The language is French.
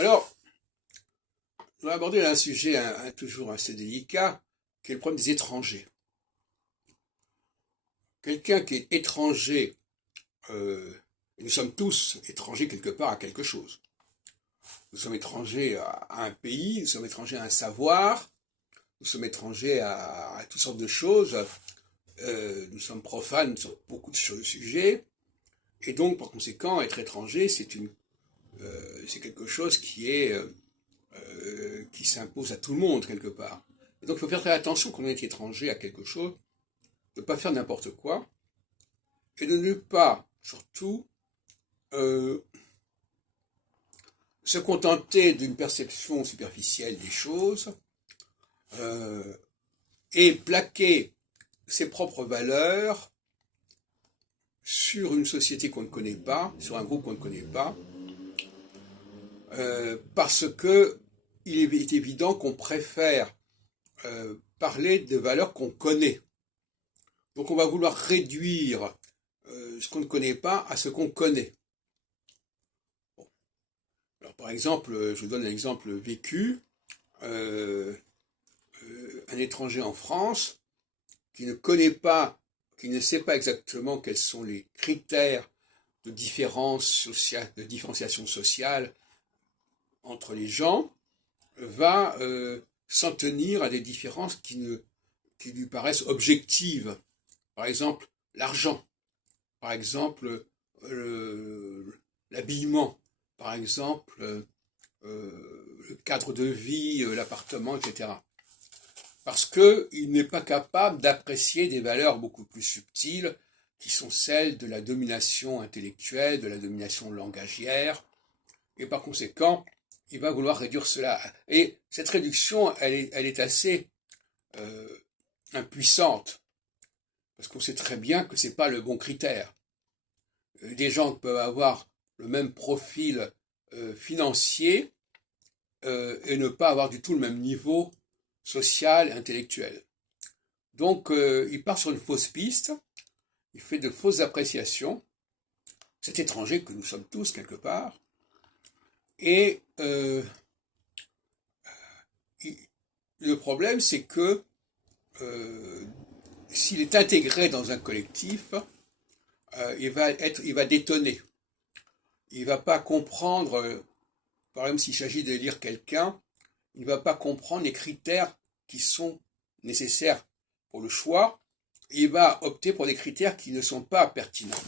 Alors, on va aborder un sujet toujours assez délicat, qui est le problème des étrangers. Quelqu'un qui est étranger, nous sommes tous étrangers quelque part à quelque chose. Nous sommes étrangers à un pays, nous sommes étrangers à un savoir, nous sommes étrangers à toutes sortes de choses, nous sommes profanes sur beaucoup de sujets, et donc par conséquent, être étranger, c'est quelque chose qui s'impose à tout le monde quelque part. Et donc il faut faire très attention quand on est étranger à quelque chose, de ne pas faire n'importe quoi, et de ne pas, surtout, se contenter d'une perception superficielle des choses, et plaquer ses propres valeurs sur une société qu'on ne connaît pas, sur un groupe qu'on ne connaît pas, parce que il est évident qu'on préfère parler de valeurs qu'on connaît. Donc on va vouloir réduire ce qu'on ne connaît pas à ce qu'on connaît. Bon. Alors par exemple, je vous donne un exemple vécu. Un étranger en France qui ne connaît pas, qui ne sait pas exactement quels sont les critères de différenciation sociale entre les gens, va s'en tenir à des différences qui lui paraissent objectives. Par exemple, l'argent, par exemple, l'habillement, par exemple, le cadre de vie, l'appartement, etc. Parce qu'il n'est pas capable d'apprécier des valeurs beaucoup plus subtiles, qui sont celles de la domination intellectuelle, de la domination langagière, et par conséquent, il va vouloir réduire cela. Et cette réduction, elle est assez impuissante, parce qu'on sait très bien que ce n'est pas le bon critère. Des gens peuvent avoir le même profil financier et ne pas avoir du tout le même niveau social, intellectuel. Donc, il part sur une fausse piste, il fait de fausses appréciations, cet étranger que nous sommes tous quelque part, et le problème c'est que s'il est intégré dans un collectif, il va détonner. Il ne va pas comprendre, par exemple s'il s'agit de lire quelqu'un, il ne va pas comprendre les critères qui sont nécessaires pour le choix, et il va opter pour des critères qui ne sont pas pertinents.